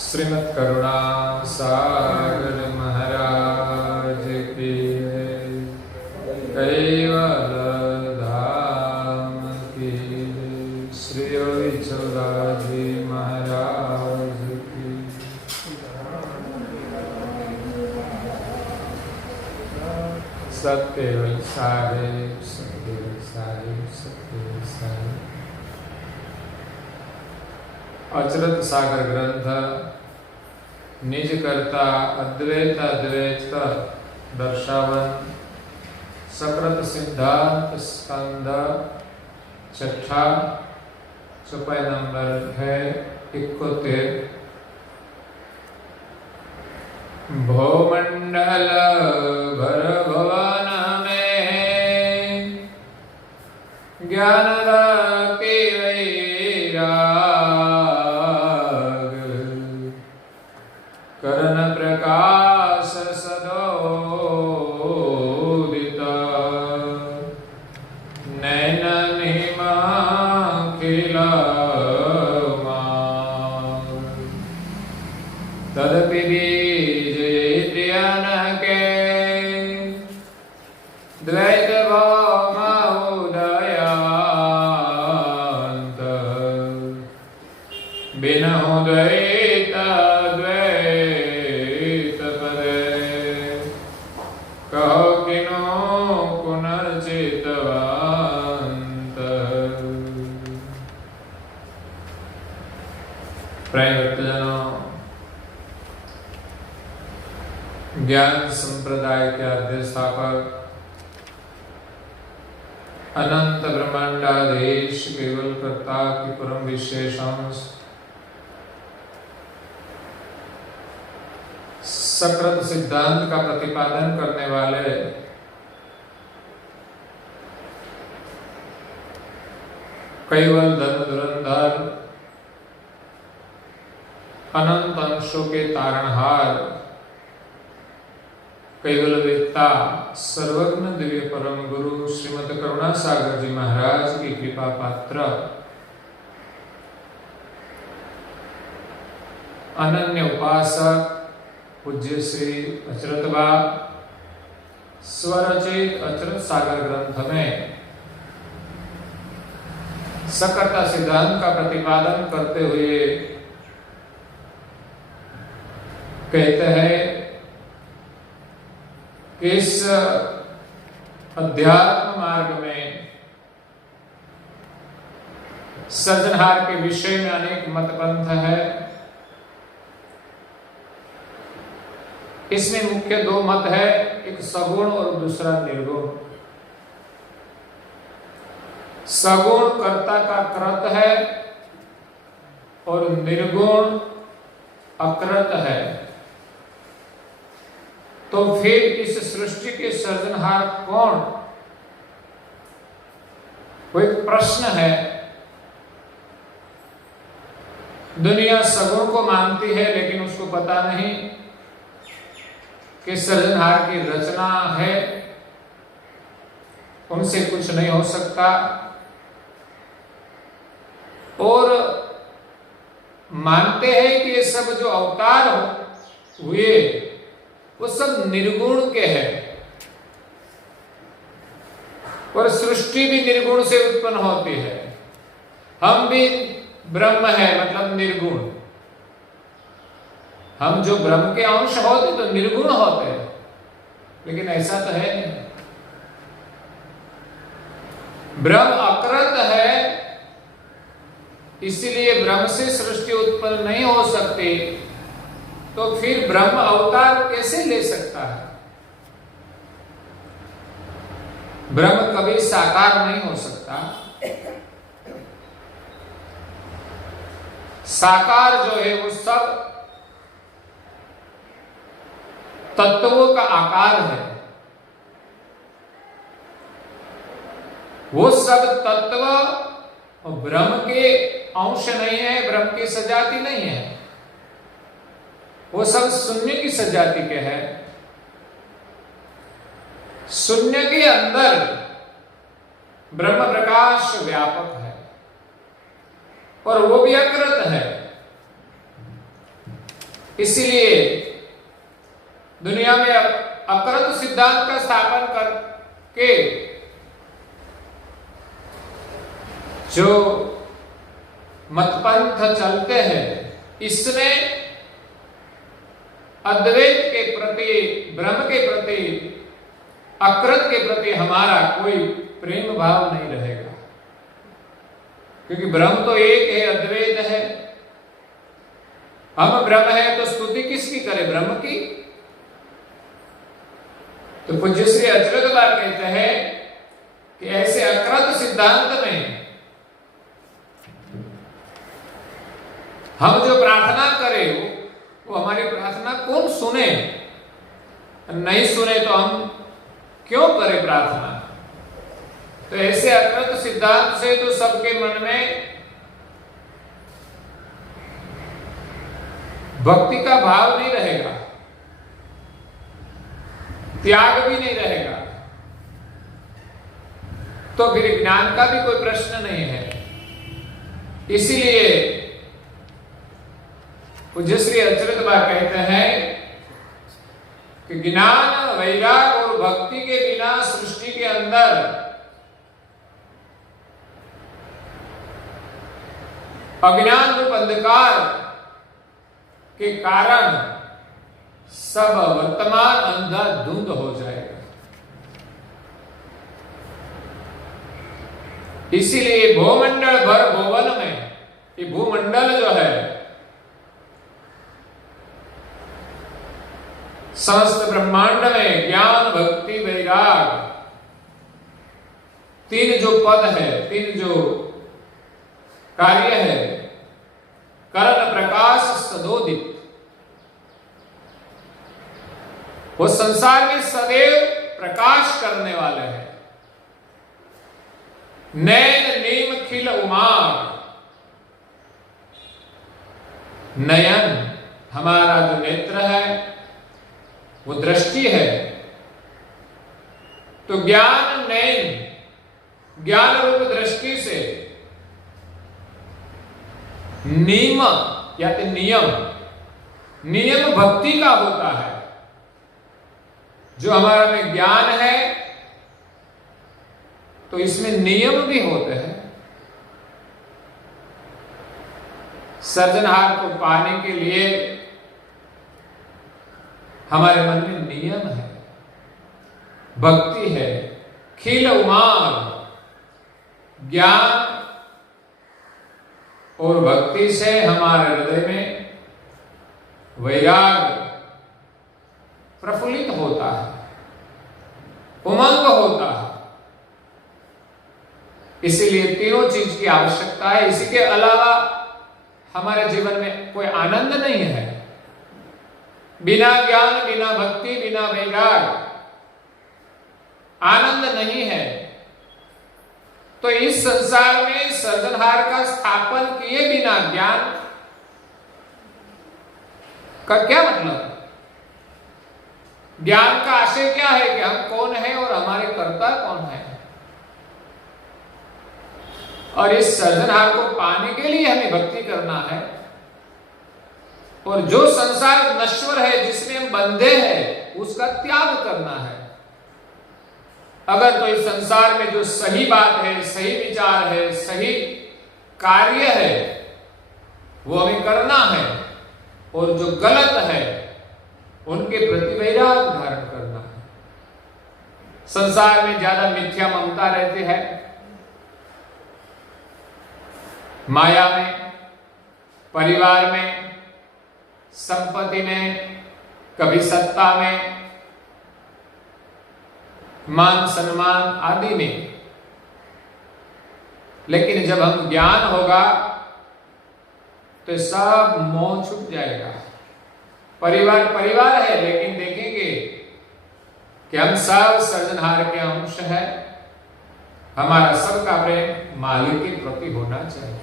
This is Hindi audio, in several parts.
श्रीमद् करुणा सागर महाराज की कैवल धाम की श्री विठलाजी महाराज की। सत्य साहेब सत्य साहेब सत्य साहेब। अचरत सागर ग्रंथ निज करता अद्वैत अद्वैत दर्शावन सकृत सिद्धांत स्कंद छठा चौपाई नंबर है 71। भौमंडल भर भवन में ज्ञान राति करण प्रकाश सदोदित नैन निमाखिल तदपि बीजन के द्वैत भौमोदयांत बिन उदयित ज्ञान संप्रदाय के अधिष्ठापक अनंत ब्रह्मांडाधीश केवल कर्ता की परम विशेषांश सकृत सिद्धांत का प्रतिपादन करने वाले कैवल धन धुरंधर अनंत अंशों के तारणहार कैवल वेत्ता सर्वज्ञ दिव्य परम गुरु श्रीमद् करुणा सागर जी महाराज की कृपा पात्र अनन्य उपासक पूज्य श्री अचरतबा स्वरचित अचरत सागर ग्रंथ में सकर्ता सिद्धांत का प्रतिपादन करते हुए कहते हैं इस अध्यात्म मार्ग में सृजनहार के विषय में अनेक मतपंथ है। इसमें मुख्य दो मत है, एक सगुण और दूसरा निर्गुण। सगुण कर्ता का कृत है और निर्गुण अकृत है। तो फिर इस सृष्टि के सृजनहार कौन? वो एक प्रश्न है। दुनिया सगुण को मानती है लेकिन उसको पता नहीं कि सृजनहार की रचना है, उनसे कुछ नहीं हो सकता। और मानते हैं कि ये सब जो अवतार हुए वो सब निर्गुण के हैं और सृष्टि भी निर्गुण से उत्पन्न होती है। हम भी ब्रह्म है मतलब निर्गुण। हम जो ब्रह्म के अंश होते तो निर्गुण होते हैं, लेकिन ऐसा तो है नहीं। ब्रह्म अकृत है, इसीलिए ब्रह्म से सृष्टि उत्पन्न नहीं हो सकती। तो फिर ब्रह्म अवतार कैसे ले सकता है? ब्रह्म कभी साकार नहीं हो सकता। साकार जो है वो सब तत्वों का आकार है। वो सब तत्व ब्रह्म के अंश नहीं है, ब्रह्म की सजाति नहीं है। वो सब शून्य की सजाति के हैं। शून्य के अंदर ब्रह्म प्रकाश व्यापक है और वो भी अकृत है। इसलिए दुनिया में अकृत सिद्धांत का स्थापन करके जो मतपंथ चलते हैं, इसमें अद्वैत के प्रति, ब्रह्म के प्रति, अकृत के प्रति हमारा कोई प्रेम भाव नहीं रहेगा, क्योंकि ब्रह्म तो एक है, अद्वैत है। हम ब्रह्म है तो स्तुति किसकी करे? ब्रह्म की। तो पूज्य श्री अचरत बार कहते हैं कि ऐसे अकृत सिद्धांत में हम जो प्रार्थना करें वो हमारी प्रार्थना कौन सुने? नहीं सुने तो हम क्यों करें प्रार्थना? तो ऐसे अकृत सिद्धांत से तो सबके मन में भक्ति का भाव नहीं रहेगा, त्याग भी नहीं रहेगा, तो फिर ज्ञान का भी कोई प्रश्न नहीं है। इसीलिए पूज्य श्री अचरत बा कहते हैं कि ज्ञान, वैराग और भक्ति के बिना सृष्टि के अंदर अज्ञान रूप अंधकार के कारण सब वर्तमान अंधाधुंध हो जाएगा। इसीलिए भूमंडल भर भुवन में, ये भूमंडल जो है समस्त ब्रह्मांड में ज्ञान, भक्ति, वैराग, तीन जो पद है, तीन जो कार्य है, करण प्रकाश सदोदित, वो संसार में सदैव प्रकाश करने वाले हैं। नैन नीम खिल उमार, नयन हमारा जो नेत्र है वो दृष्टि है, तो ज्ञान नैन, ज्ञान रूप दृष्टि से नियम या तो नियम भक्ति का होता है। जो हमारा में ज्ञान है तो इसमें नियम भी होते हैं। सर्जनहार को पाने के लिए हमारे मन में नियम है, भक्ति है, खिल उमार, ज्ञान और भक्ति से हमारे हृदय में वैराग प्रफुल्लित होता है, उमंग होता है। इसीलिए तीनों चीज की आवश्यकता है। इसी के अलावा हमारे जीवन में कोई आनंद नहीं है। बिना ज्ञान, बिना भक्ति, बिना वैराग आनंद नहीं है। तो इस संसार में सर्जनहार का स्थापन किए बिना ज्ञान का क्या मतलब? ज्ञान का आशय क्या है कि हम कौन है और हमारे कर्ता कौन है, और इस सर्जनहार को पाने के लिए हमें भक्ति करना है। और जो संसार नश्वर है, जिसमें हम बंधे हैं, उसका त्याग करना है। अगर तो इस संसार में जो सही बात है, सही विचार है, सही कार्य है, वो हमें करना है, और जो गलत है उनके प्रति वैराग धारण करना है। संसार में ज्यादा मिथ्या ममता रहती है, माया में, परिवार में, संपत्ति में, कभी सत्ता में, मान सम्मान आदि में। लेकिन जब हम ज्ञान होगा तो सब मोह छूट जाएगा। परिवार परिवार है, लेकिन देखेंगे कि हम सब सर्जनहार के अंश है। हमारा सबका प्रेम मालिक के प्रति होना चाहिए।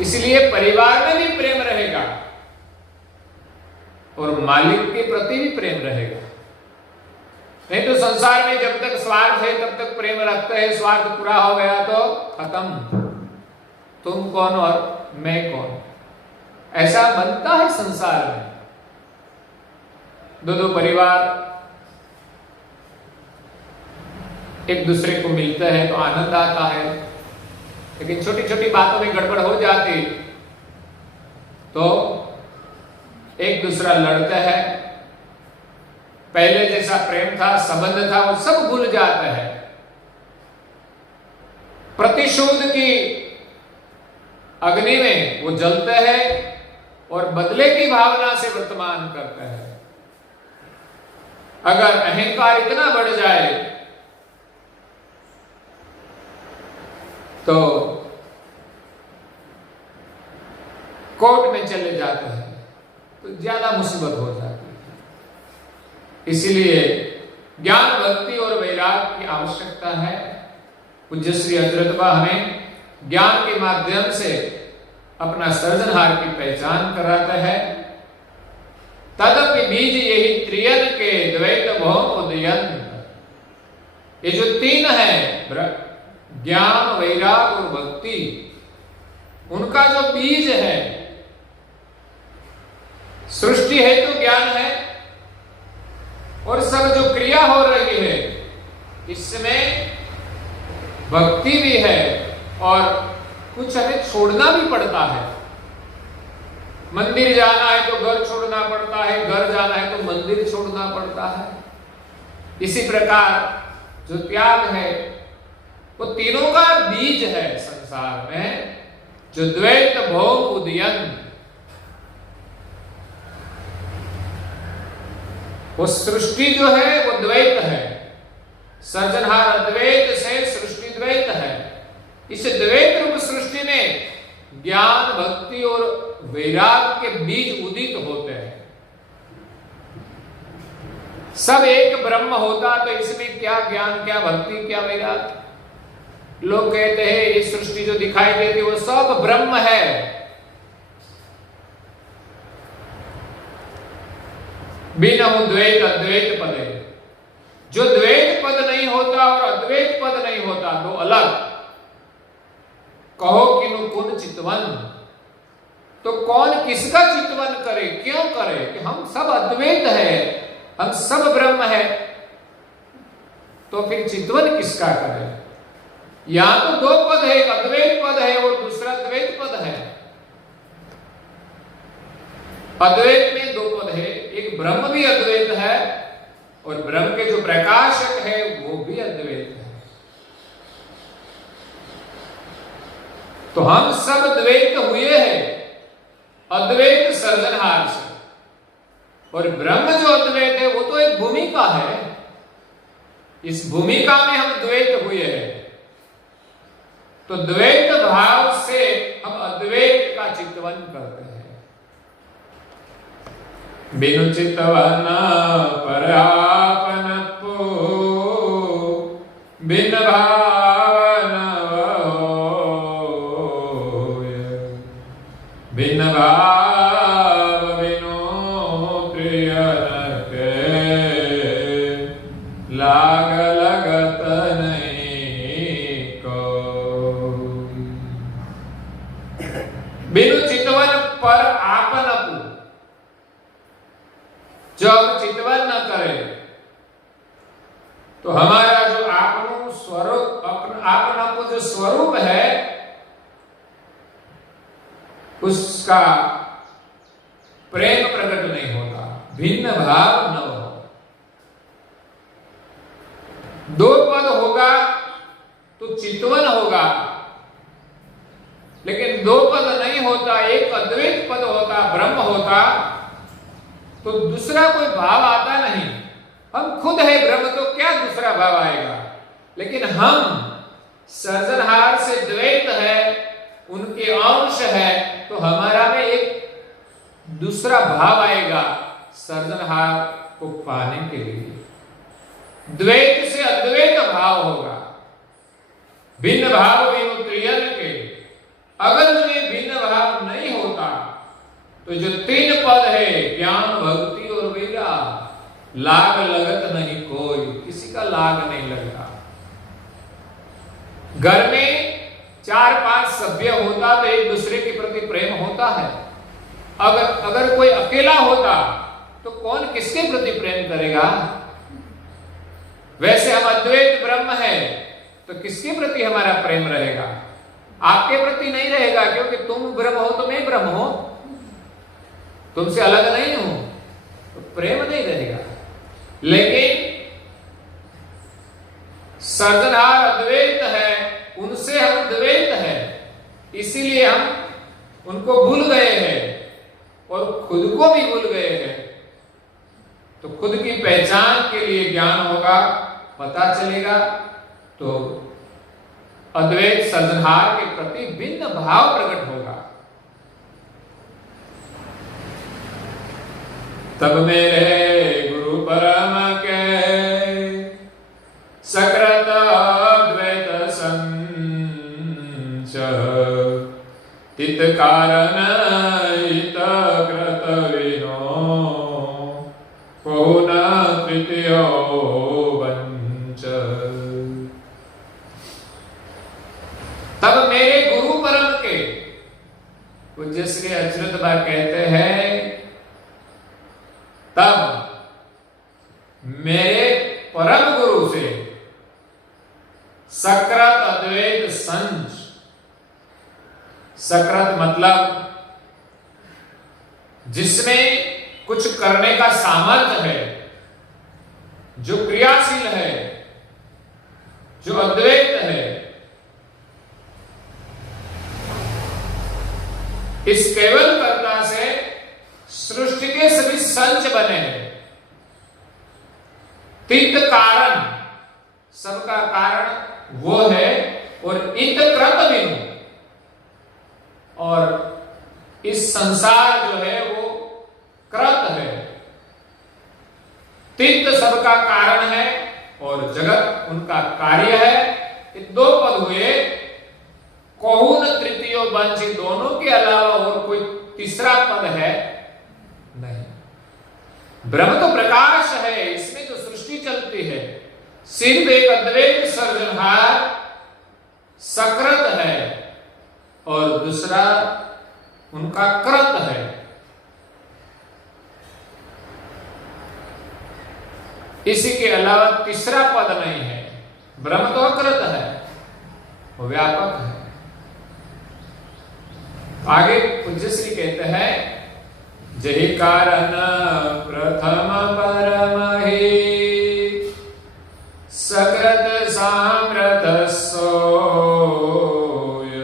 इसलिए परिवार में भी प्रेम रहेगा और मालिक के प्रति भी प्रेम रहेगा। नहीं तो संसार में जब तक स्वार्थ है तब तक प्रेम रखते हैं, स्वार्थ पूरा हो गया तो खत्म, तुम कौन और मैं कौन, ऐसा बनता है संसार में। दो परिवार एक दूसरे को मिलते हैं तो आनंद आता है, लेकिन छोटी छोटी बातों में गड़बड़ हो जाती तो एक दूसरा लड़ता है, पहले जैसा प्रेम था, संबंध था, वो सब भूल जाता है। प्रतिशोध की अग्नि में वो जलते हैं और बदले की भावना से वर्तमान करते हैं। अगर अहंकार इतना बढ़ जाए तो कोर्ट में चले जाते हैं तो ज्यादा मुसीबत हो जाती है। इसीलिए ज्ञान, भक्ति और वैराग्य की आवश्यकता है। पूज्य श्री अद्वैतबा हमें ज्ञान के माध्यम से अपना सृजनहार की पहचान कराता है। तदपि बीज यही त्रियन के द्वैत भौम उदयन। ये जो तीन है, ज्ञान, वैराग और भक्ति, उनका जो बीज है, सृष्टि है तो ज्ञान है और सब जो क्रिया हो रही है इसमें भक्ति भी है और कुछ हमें छोड़ना भी पड़ता है। मंदिर जाना है तो घर छोड़ना पड़ता है, घर जाना है तो मंदिर छोड़ना पड़ता है। इसी प्रकार जो त्याग है वो तीनों का बीज है संसार में, जो द्वैत भोग उदयन। वो सृष्टि जो है वो द्वैत है, सृजनहार अद्वैत से सृष्टि द्वैत है। इस द्वैत रूप सृष्टि में ज्ञान, भक्ति और वैराग के बीज उदित होते हैं। सब एक ब्रह्म होता तो इसमें क्या ज्ञान, क्या भक्ति, क्या वैराग। लोग कहते हैं ये सृष्टि जो दिखाई देती है वो सब ब्रह्म है। बिना द्वैत अद्वैत पद है। जो द्वैत पद नहीं होता और अद्वैत पद नहीं होता, दो अलग। कहो किनु कुन चितवन, तो कौन किसका चितवन करे, क्यों करे? कि हम सब अद्वैत है, हम सब ब्रह्म है, तो फिर चितवन किसका करे? यहां तो दो पद है, एक अद्वैत पद है और दूसरा द्वैत पद है। अद्वैत में दो पद है, एक ब्रह्म भी अद्वैत है और ब्रह्म के जो प्रकाशक है वो भी अद्वैत है। तो हम सब द्वैत हुए हैं अद्वैत सृजनहार से, और ब्रह्म जो अद्वैत है वो तो एक भूमिका है। इस भूमिका में हम द्वैत हुए हैं, तो द्वैत भाव से हम अद्वैत का चिंतन करते हैं। बिनु चितवन पर आपनपु, बिन भावन होय, बिन भाव बिनु प्रियन के, लाग लगत नहीं कोई। बिनु चितवन पर आपनपु, जो हम चितवन न करें तो हमारा जो आपनो स्वरूप, आपना जो स्वरूप है उसका प्रेम प्रकट नहीं होता, भिन्न भाव न हो। दो पद होगा तो चितवन होगा, लेकिन दो पद नहीं होता, एक अद्वैत पद होता, ब्रह्म होता, तो दूसरा कोई भाव आता नहीं। हम खुद है ब्रह्म, तो क्या दूसरा भाव आएगा? लेकिन हम सृजनहार से द्वैत है, उनके अंश है, तो हमारा में एक दूसरा भाव आएगा सृजनहार को पाने के लिए। द्वैत से अद्वैत भाव होगा, भिन्न भाव बिनु त्रियन के। अगर उसमें भिन्न भाव नहीं होता तो जो तीन पद है ज्ञान, भक्ति और वैराग, लाग लगत नहीं कोई, किसी का लाग नहीं लगता। घर में 4-5 सभ्य होता तो एक दूसरे के प्रति प्रेम होता है, अगर कोई अकेला होता तो कौन किसके प्रति प्रेम करेगा? वैसे हम अद्वैत ब्रह्म है तो किसके प्रति हमारा प्रेम रहेगा? आपके प्रति नहीं रहेगा, क्योंकि तुम ब्रह्म हो तो मैं ब्रह्म हूं, तुमसे अलग नहीं हूं, तो प्रेम नहीं रहेगा। लेकिन सर्जनहार अद्वैत है, उनसे हम द्वैत है, इसीलिए हम उनको भूल गए हैं और खुद को भी भूल गए हैं। तो खुद की पहचान के लिए ज्ञान होगा, पता चलेगा, तो अद्वैत सर्जनहार के प्रति भिन्न भाव प्रकट होगा। तब मेरे गुरु परम के सकृत अद्वैत संच तित कारण इत कृत विनो को न तृतीयो वंच। तब मेरे गुरु परम के, पूज्य श्री अच्युत बा कहते हैं, तब मेरे परम गुरु से सकृत अद्वैत संच, सकृत मतलब जिसमें कुछ करने का सामर्थ्य है, जो क्रियाशील है, जो अद्वैत है, इस केवल कर्ता से सृष्टि के सभी संच बने हैं। तीत कारण, सबका कारण वो है, और इत कृत विनु, और इस संसार जो है वो कृत है। तीत सबका कारण है और जगत उनका कार्य है। ये दो पद हुए। कौन तृतीयो वंश, दोनों के अलावा और कोई तीसरा पद है नहीं। ब्रह्म तो प्रकाश है, इसमें जो सृष्टि चलती है, सिर्फ एक अद्वैत सर्जनहार सकृत है और दूसरा उनका कृत है। इसी के अलावा तीसरा पद नहीं है। ब्रह्म तो अकृत है, वो व्यापक है। आगे पूज्य श्री कहते हैं, जहि कारण प्रथम परम ही सकृत साम्रत सोय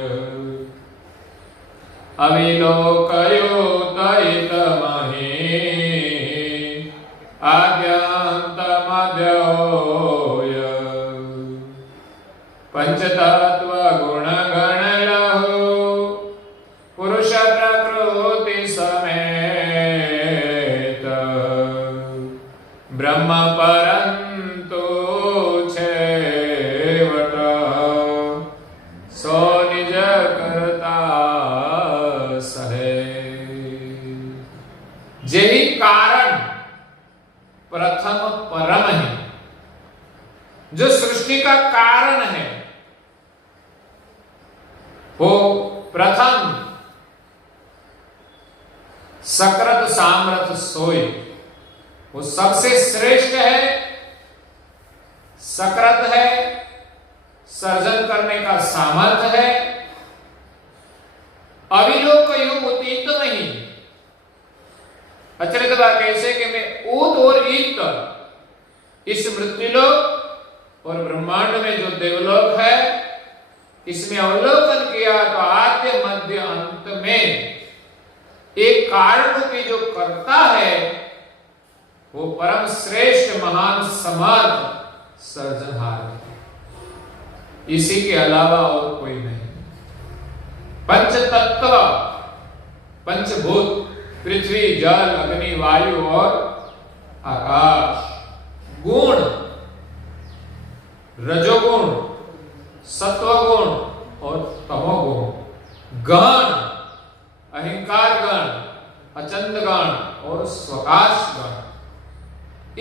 अविलोकयो तैत महि आद्यंत मध्योय पंचतत्व गुण गण लहो पुरुष प्रकृति समेत ब्रह्म परंतु छेवट सो निज करता सहे। यही कारण प्रथम परम है, जो सृष्टि का कारण है, वो प्रथम सकृत सामर्थ सोय, वो सबसे श्रेष्ठ है, सकृत है, सर्जन करने का सामर्थ्य है, अविलोक योग उतीत नहीं। अचरित बात कैसे कि मैं ऊत और ईत, इस मृत्युलोक और ब्रह्मांड में जो देवलोक है, इसमें अवलोकन किया तो आद्य मध्य अंत में एक कारण रूपी जो करता है, वो परम श्रेष्ठ महान समर्थ सर्जनहार है। इसी के अलावा और कोई नहीं। पंच तत्व, पंचभूत, पृथ्वी, जल, अग्नि, वायु और आकाश, गुण, रजोगुण, सत्वगुण और तमोगुण, गण, अहंकार गण, अचंद गण और स्वकाश गण,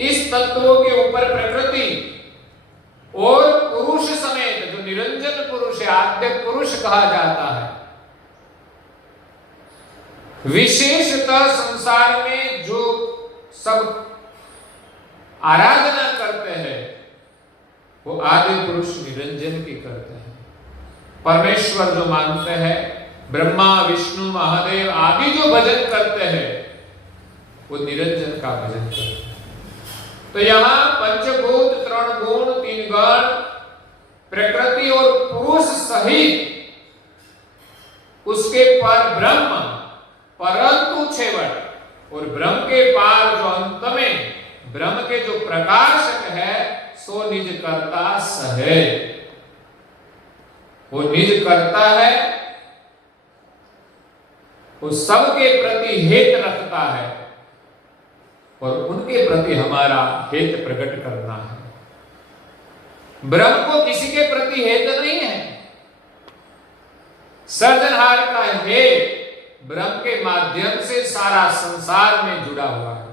इस तत्वों के ऊपर प्रकृति और पुरुष समेत जो निरंजन पुरुष है, आद्य पुरुष कहा जाता है, विशेषतः संसार में जो सब आराधना करते हैं वो आदि पुरुष निरंजन की करते हैं। परमेश्वर जो मानते हैं, ब्रह्मा विष्णु महादेव आदि जो भजन करते हैं वो निरंजन का भजन करते हैं। तो यहां पंचभूत, त्रण गुण, तीन गण, प्रकृति और पुरुष सहित उसके पर ब्रह्म, परंतु छेवट और ब्रह्म के पार जो अंत में ब्रह्म के जो प्रकाशक है सो निज करता सहे। वो निज करता है, वो सबके प्रति हेत रखता है और उनके प्रति हमारा हेत प्रकट करना है। ब्रह्म को किसी के प्रति हेत नहीं है। सर्जनहार का हेत ब्रह्म के माध्यम से सारा संसार में जुड़ा हुआ है।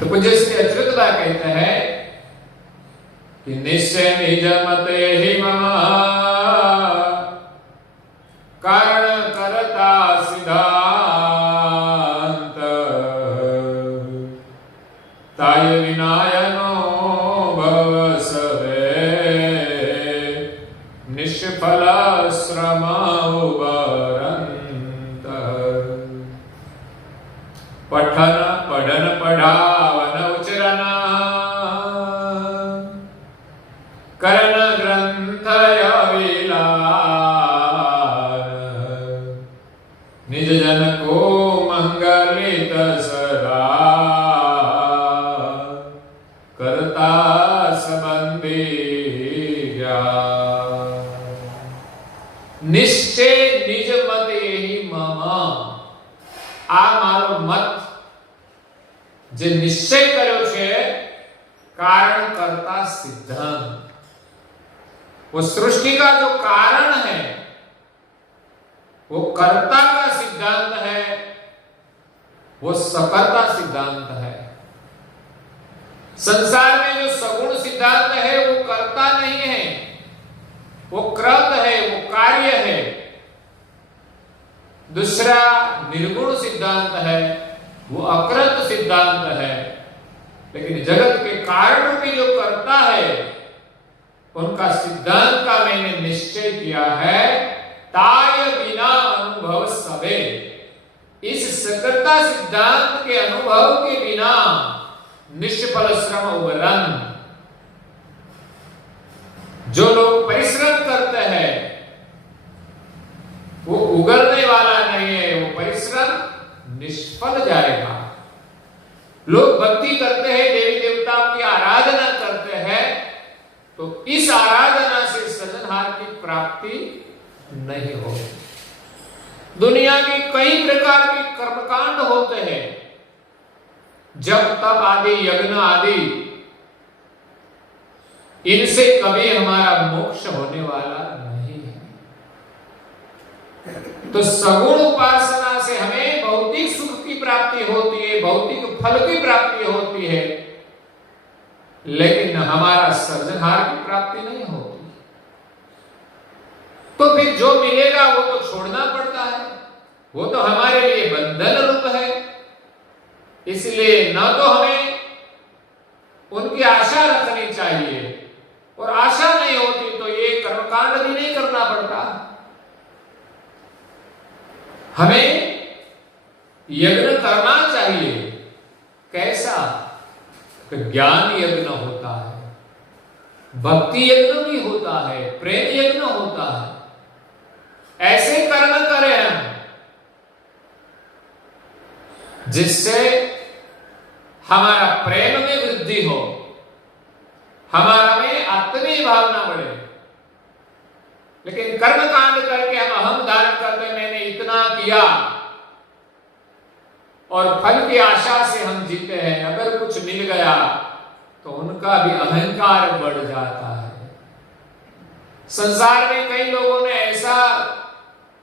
तो पूज्य श्री अच्युतदास कहते हैं कि निश्चय निज मते ही मम कारण करता सिद्धांत ताय विनायनो भव सवे निष्फल श्रम उबरंत। पठन पढ़न पढ़ावन उचरन करन ग्रंथ अविलान निज जन को मंगलित सदा करता संबंधी निश्चय निज मत यही मम। आ मारो मत जे निश्चय કર્યો છે कारण करता सिद्धांत। वो सृष्टि का जो कारण है वो कर्ता का सिद्धांत है, वो सकर्ता सिद्धांत है। संसार में जो सगुण सिद्धांत है वो कर्ता नहीं है, वो कृत है, वो कार्य है। दूसरा निर्गुण सिद्धांत है, वो अकृत सिद्धांत है। लेकिन जगत के कारण रूपी जो कर्ता है उनका सिद्धांत का मैंने निश्चय किया है। ताय बिना अनुभव सबे। इस सकर्ता सिद्धांत के अनुभव के बिना निष्फल श्रम उबरन। जो लोग परिश्रम करते हैं वो उगलने वाला नहीं है, वो परिश्रम निष्फल जाएगा। लोग भक्ति करते हैं, देवी देवताओं की आराधना करते हैं, तो इस आराधना से सृजनहार की प्राप्ति नहीं हो। दुनिया के कई प्रकार के कर्मकांड होते हैं, जब तप आदि यज्ञ आदि, इनसे कभी हमारा मोक्ष होने वाला नहीं है। तो सगुण उपासना से हमें भौतिक सुख की प्राप्ति होती है, भौतिक फल की प्राप्ति होती है, लेकिन हमारा सृजनहार की प्राप्ति नहीं होती। तो फिर जो मिलेगा वो तो छोड़ना पड़ता है, वो तो हमारे लिए बंधन रूप है। इसलिए न तो हमें उनकी आशा रखनी चाहिए, और आशा नहीं होती तो ये कर्मकांड भी नहीं करना पड़ता। हमें यज्ञ करना चाहिए। कैसा? ज्ञान यज्ञ होता है, भक्ति यज्ञ भी होता है, प्रेम यज्ञ होता है। ऐसे कर्म करें हम जिससे हमारा प्रेम में वृद्धि हो, हमारा में आत्मीय भावना बढ़े। लेकिन कर्म कांड करके हम अहम धारण करते, मैंने इतना किया, और फल की आशा से हम जीते हैं। अगर कुछ मिल गया तो उनका भी अहंकार बढ़ जाता है। संसार में कई लोगों ने ऐसा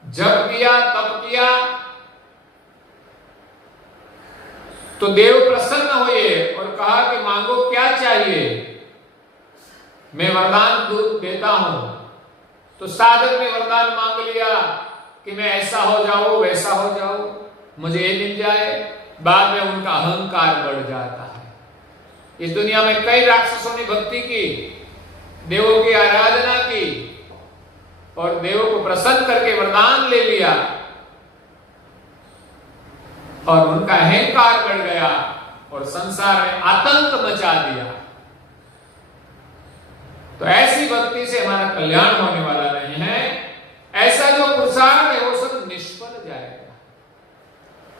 जप किया, तप किया, तो देव प्रसन्न हुए और कहा कि मांगो क्या चाहिए, मैं वरदान देता हूं। तो साधक ने वरदान मांग लिया कि मैं ऐसा हो जाऊं, वैसा हो जाऊं, मुझे ये मिल जाए। बाद में उनका अहंकार बढ़ जाता है। इस दुनिया में कई राक्षसों ने भक्ति की, देवों की आराधना की और देवों को प्रसन्न करके वरदान ले लिया और उनका अहंकार बढ़ गया और संसार में आतंक मचा दिया। तो ऐसी भक्ति से हमारा कल्याण होने वाला नहीं है। ऐसा जो पुरुषार्थ है वो सब निष्फल जाएगा।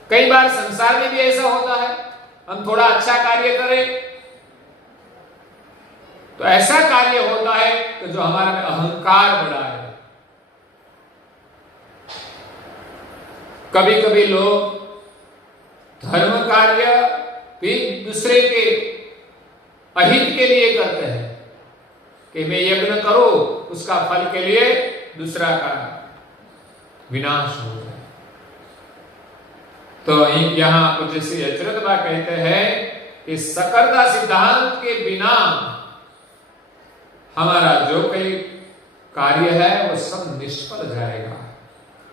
कई बार संसार में भी ऐसा होता है, हम थोड़ा अच्छा कार्य करें तो ऐसा कार्य होता है कि जो हमारा में अहंकार बढ़ाए। कभी कभी लोग धर्म कार्य भी दूसरे के अहित के लिए करते हैं कि मैं यज्ञ करूं, उसका फल के लिए दूसरा का विनाश हो जाए। तो यहां कुछ जैसे अचरतबा कहते हैं कि सकर्ता सिद्धांत के बिना हमारा जो कोई कार्य है वो सब निष्फल जाएगा।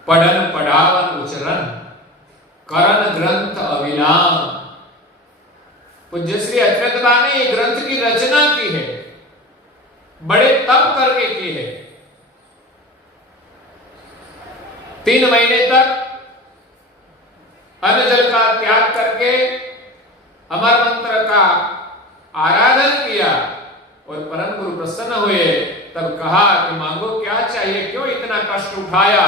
पढ़न पढ़ावन उचरण करण ग्रंथ अविलाम। पूज्य श्री अचरतबा ने ग्रंथ की रचना की है, बड़े तप करके की है। 3 महीने तक अन्न जल का त्याग करके अमर मंत्र का आराधन किया और परम गुरु प्रसन्न हुए। तब कहा कि मांगो क्या चाहिए, क्यों इतना कष्ट उठाया।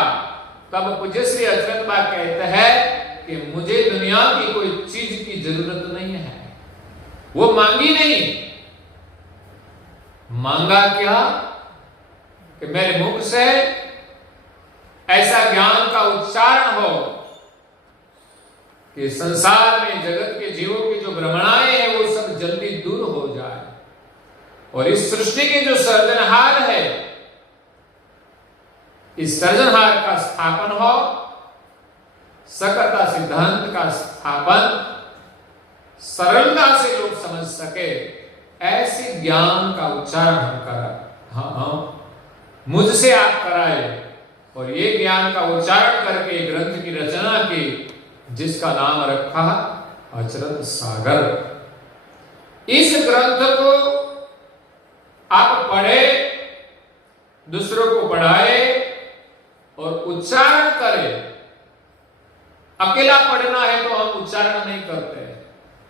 तब पूज्य श्री अचरतबा कहते हैं कि मुझे दुनिया की कोई चीज की जरूरत नहीं है। वो मांगी नहीं, मांगा क्या कि मेरे मुख से ऐसा ज्ञान का उच्चारण हो कि संसार में जगत के जीवों की जो भ्रमणाएं हैं वो सब जल्दी दूर हो जाए और इस सृष्टि के जो सर्जनहार है, इस सर्जनहार का स्थापन हो, सकर्ता सिद्धांत का स्थापन सरलता से लोग समझ सके, ऐसे ज्ञान का उच्चारण हम करा। हाँ, मुझसे आप कराए और ये ज्ञान का उच्चारण करके ग्रंथ की रचना की, जिसका नाम रखा अचरत सागर। इस ग्रंथ को आप पढ़े, दूसरों को पढ़ाए और उच्चारण करें। अकेला पढ़ना है तो हम उच्चारण नहीं करते,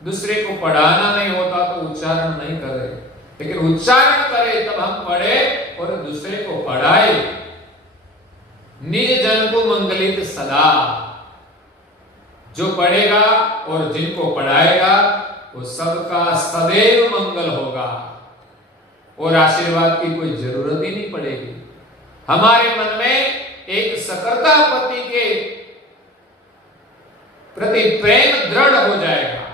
दूसरे को पढ़ाना नहीं होता तो उच्चारण नहीं करे, लेकिन उच्चारण करे तब हम पढ़े और दूसरे को पढ़ाए। निज जन को मंगलित सदा। जो पढ़ेगा और जिनको पढ़ाएगा वो सबका सदैव मंगल होगा और आशीर्वाद की कोई जरूरत ही नहीं पड़ेगी। हमारे मन में एक सकर्ता पति के प्रति प्रेम दृढ़ हो जाएगा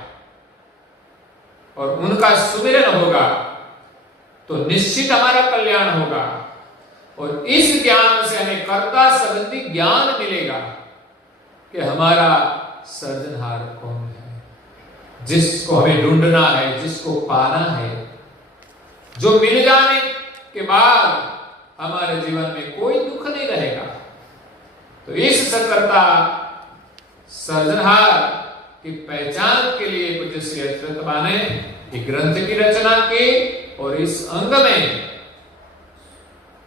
और उनका सुमिरन होगा तो निश्चित हमारा कल्याण होगा। और इस ज्ञान से हमें कर्ता संबंधी ज्ञान मिलेगा कि हमारा सर्जनहार कौन है, जिसको हमें ढूंढना है, जिसको पाना है, जो मिल जाने के बाद हमारे जीवन में कोई दुख नहीं रहेगा। तो इस सकर्ता सर्जनहार की पहचान के लिए पूज्य श्री अचरतबा ने एक ग्रंथ की रचना की और इस अंग में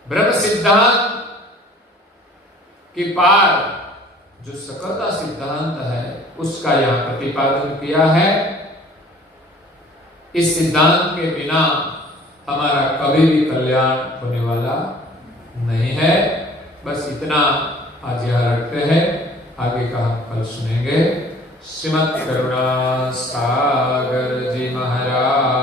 ब्रह्म सिद्धांत की पार जो सकर्ता सिद्धांत है उसका यह प्रतिपादन किया है। इस सिद्धांत के बिना हमारा कभी भी कल्याण होने वाला नहीं है। बस इतना आज यहाँ रखते हैं, आगे का हम कल सुनेंगे। श्रीमद् करुणा सागर जी महाराज